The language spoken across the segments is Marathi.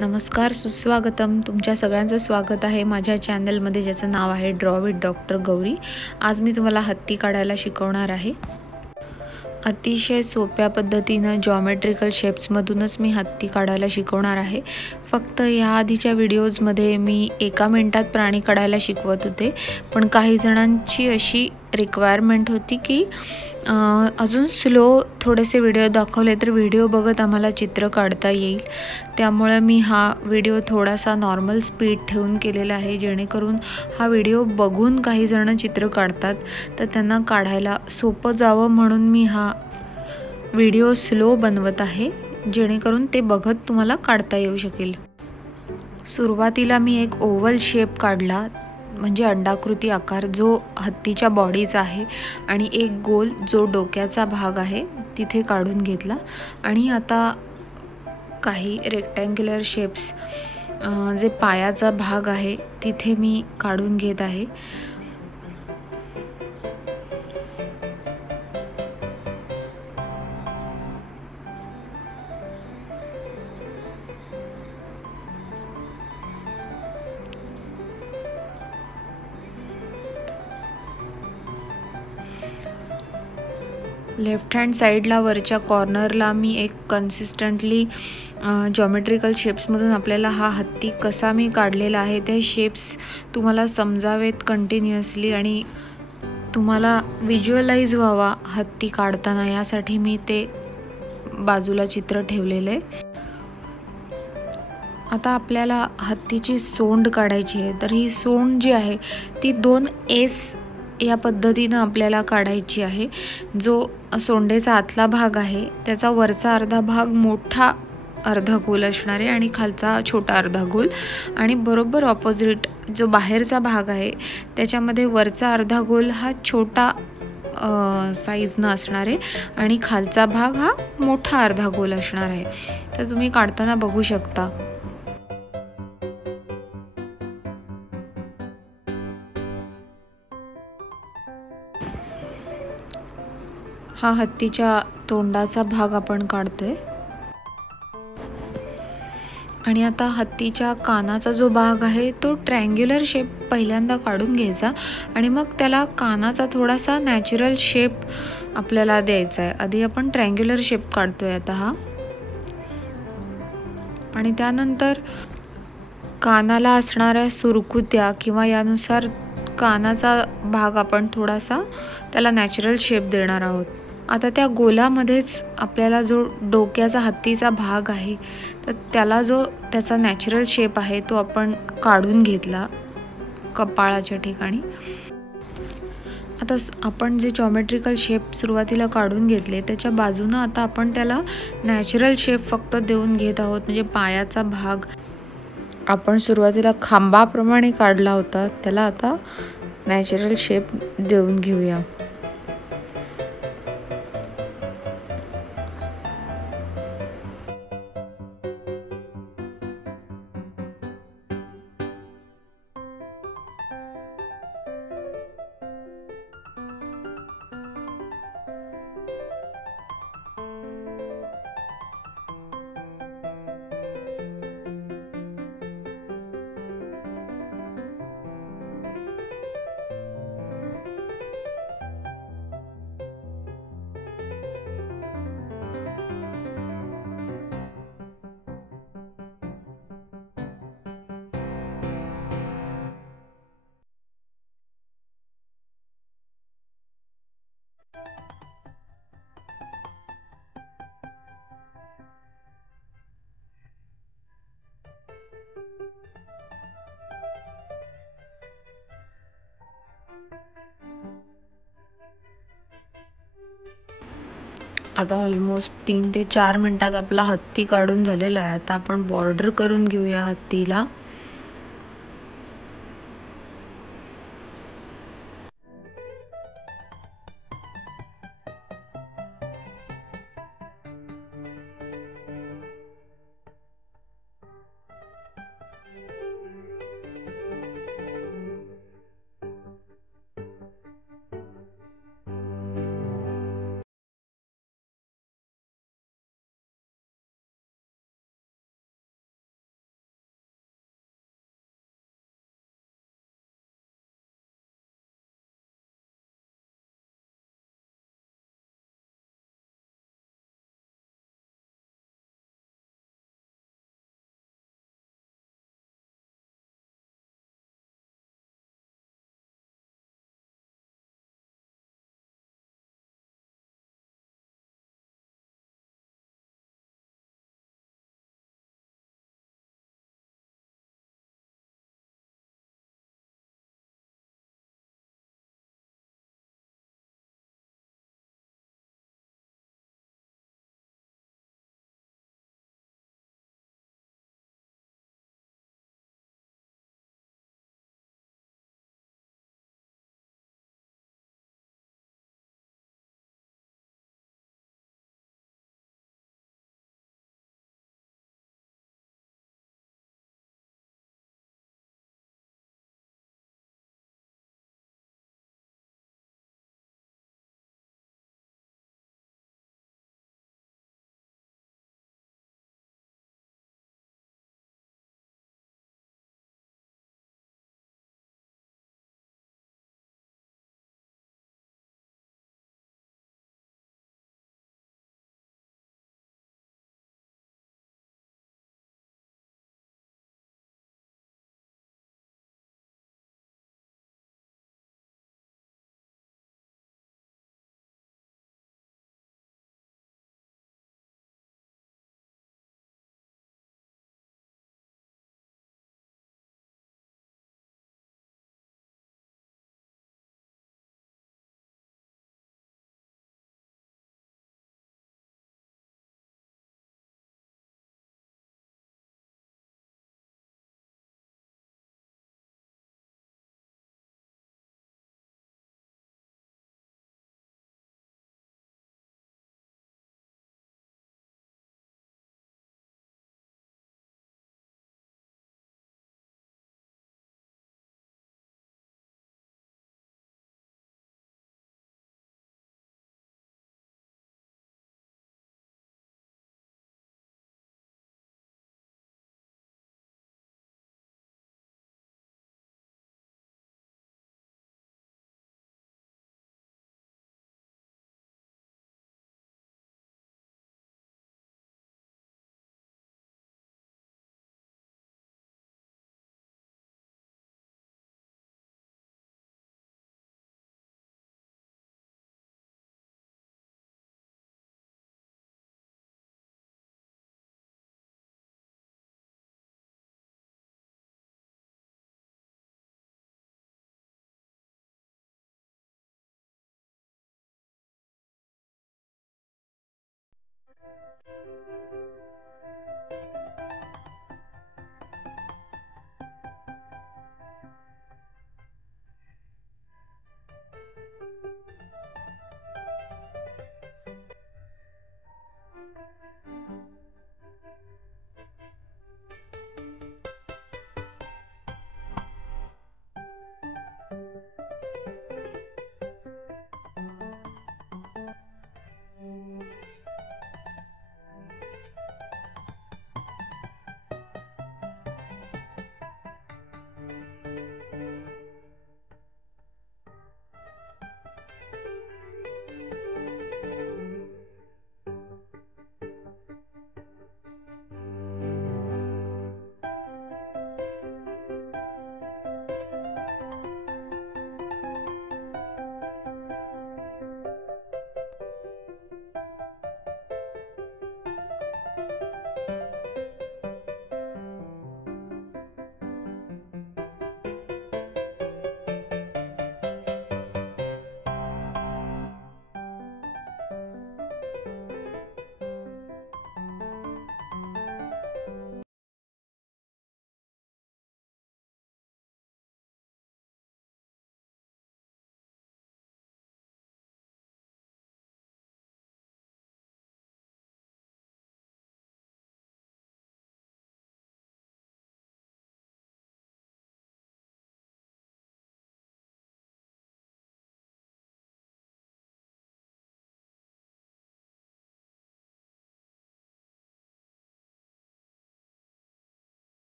नमस्कार, सुस्वागतम. तुमच्या सगळ्यांचं स्वागत आहे माझ्या चॅनलमध्ये, ज्याचं नाव आहे ड्रॉ विथ डॉक्टर गौरी. आज मी तुम्हाला हत्ती काढायला शिकवणार आहे. अतिशय सोप्या पद्धतीनं जॉमेट्रिकल शेप्समधूनच मी हत्ती काढायला शिकवणार आहे. फक्त याआधीच्या व्हिडिओजमध्ये मी 1 मिनिटात प्राणी काढायला शिकवत होते, पण काही जणांची अशी रिक्वायरमेंट होती की अजून स्लो थोडेसे व्हिडिओ दाखवले तर व्हिडिओ बघत आम्हाला चित्र काढता येईल. त्यामुळे मी हा व्हिडिओ थोडासा नॉर्मल स्पीड ठेवून केलेला आहे, जेणेकरून हा व्हिडिओ बघून काही जण चित्र काढतात तर त्यांना काढायला सोपं जावं, म्हणून मी हा व्हिडिओ स्लो बनवत आहे, जेणेकरून ते बघत तुम्हाला काढता येऊ शकेल. सुरुवातीला मी एक ओव्हल शेप काढला, म्हणजे अंडाकृती आकार, जो हत्तीच्या बॉडीचा आहे, आणि एक गोल जो डोक्याचा भाग आहे तिथे काढून घेतला. आणि आता काही रेक्टँग्युलर शेप्स, जे पायाचा भाग आहे तिथे मी काढून घेत आहे. लेफ्ट हँड साईडला वरच्या कॉर्नरला मी एक कन्सिस्टंटली जॉमेट्रिकल शेप्समधून आपल्याला हा हत्ती कसा मी काढलेला आहे ते शेप्स तुम्हाला समजावेत कंटिन्युअसली, आणि तुम्हाला व्हिज्युअलाइज व्हावा हत्ती काढताना, यासाठी मी ते बाजूला चित्र ठेवलेलं आहे. आता आपल्याला हत्तीची सोंड काढायची आहे, तर ही सोंड जी आहे ती 2 एस या पद्धतीनं आपल्याला काढायची आहे. जो सोंडेचा आतला भाग आहे त्याचा वरचा अर्धा भाग मोठा अर्धा गोल असणार आहे आणि खालचा छोटा अर्धा गोल, आणि बरोबर ऑपोजिट जो बाहेरचा भाग आहे त्याच्यामध्ये वरचा अर्धा गोल हा छोटा साईजनं असणार आहे आणि खालचा भाग हा मोठा अर्धा गोल असणार आहे. तर तुम्ही काढताना बघू शकता. हा हत्तीच्या तोंडाचा भाग आपण काढतोय. आणि आता हत्तीच्या कानाचा जो भाग आहे तो ट्रायंग्युलर शेप पहिल्यांदा काढून घ्यायचा, आणि मग त्याला कानाचा थोडासा नॅचरल शेप आपल्याला द्यायचा आहे. आधी आपण ट्रायंग्युलर शेप काढतोय आता हा, आणि त्यानंतर कानाला असणाऱ्या सुरकुत्या किंवा यानुसार कानाचा भाग आपण थोडासा त्याला नॅचरल शेप देणार आहोत. आता त्या गोलामध्येच आपल्याला जो डोक्याचा हत्तीचा भाग आहे तर त्याला जो त्याचा नॅचरल शेप आहे तो आपण काढून घेतला कपाळाच्या ठिकाणी. आता आपण जे जॉमेट्रिकल शेप सुरुवातीला काढून घेतले त्याच्या बाजूनं आता आपण त्याला नॅचरल शेप फक्त देऊन घेत आहोत. म्हणजे पायाचा भाग आपण सुरुवातीला खांबाप्रमाणे काढला होता त्याला आता नॅचरल शेप देऊन घेऊया. आता ऑलमोस्ट 3 ते 4 मिनिटात आपला हत्ती काढून झालेला आहे. आता आपण बॉर्डर करून घेऊया हत्तीला.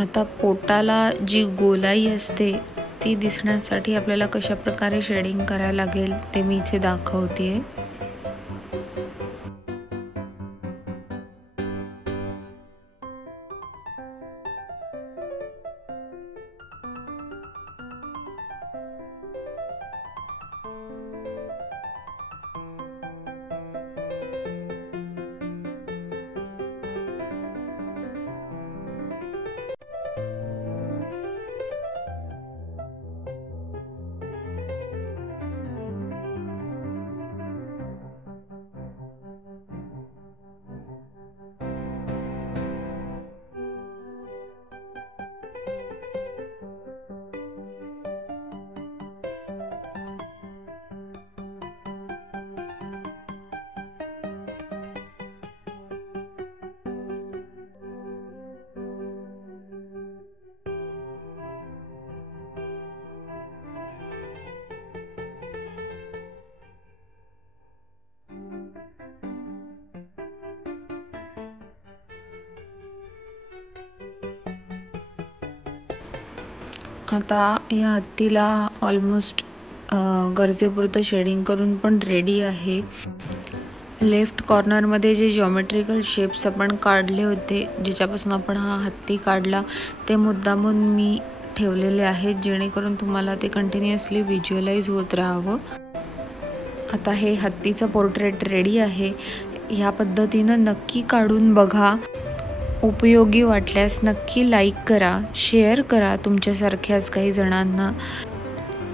आता पोटाला जी गोलाई असते ती दिसण्यासाठी आपल्याला कशा प्रकारे शेडिंग करायला लागेल ते मी इथे दाखवतेय। आता या हत्तीला ऑलमोस्ट गरजेपुरतं शेडिंग करून पण रेडी आहे। लेफ्ट कॉर्नरमध्ये जे जॉमेट्रिकल शेप्स आपण काढले होते, ज्याच्यापासून आपण हा हत्ती काढला, ते मुद्दामून मी ठेवलेले आहेत जेणेकरून तुम्हाला ते कंटिन्युअसली व्हिज्युअलाइज होत राहावं। आता हे हत्तीचं पोर्ट्रेट रेडी आहे। ह्या पद्धतीनं नक्की काढून बघा। उपयोगी वाटल्यास नक्की लाईक करा, शेअर करा तुमच्यासारख्याच काही जणांना।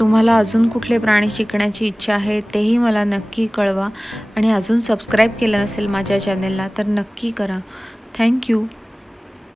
तुम्हाला अजून कुठले प्राणी शिकण्याची इच्छा आहे तेही मला नक्की कळवा आणि अजून सबस्क्राईब केलं नसेल माझ्या चॅनेलला तर नक्की करा। थँक्यू।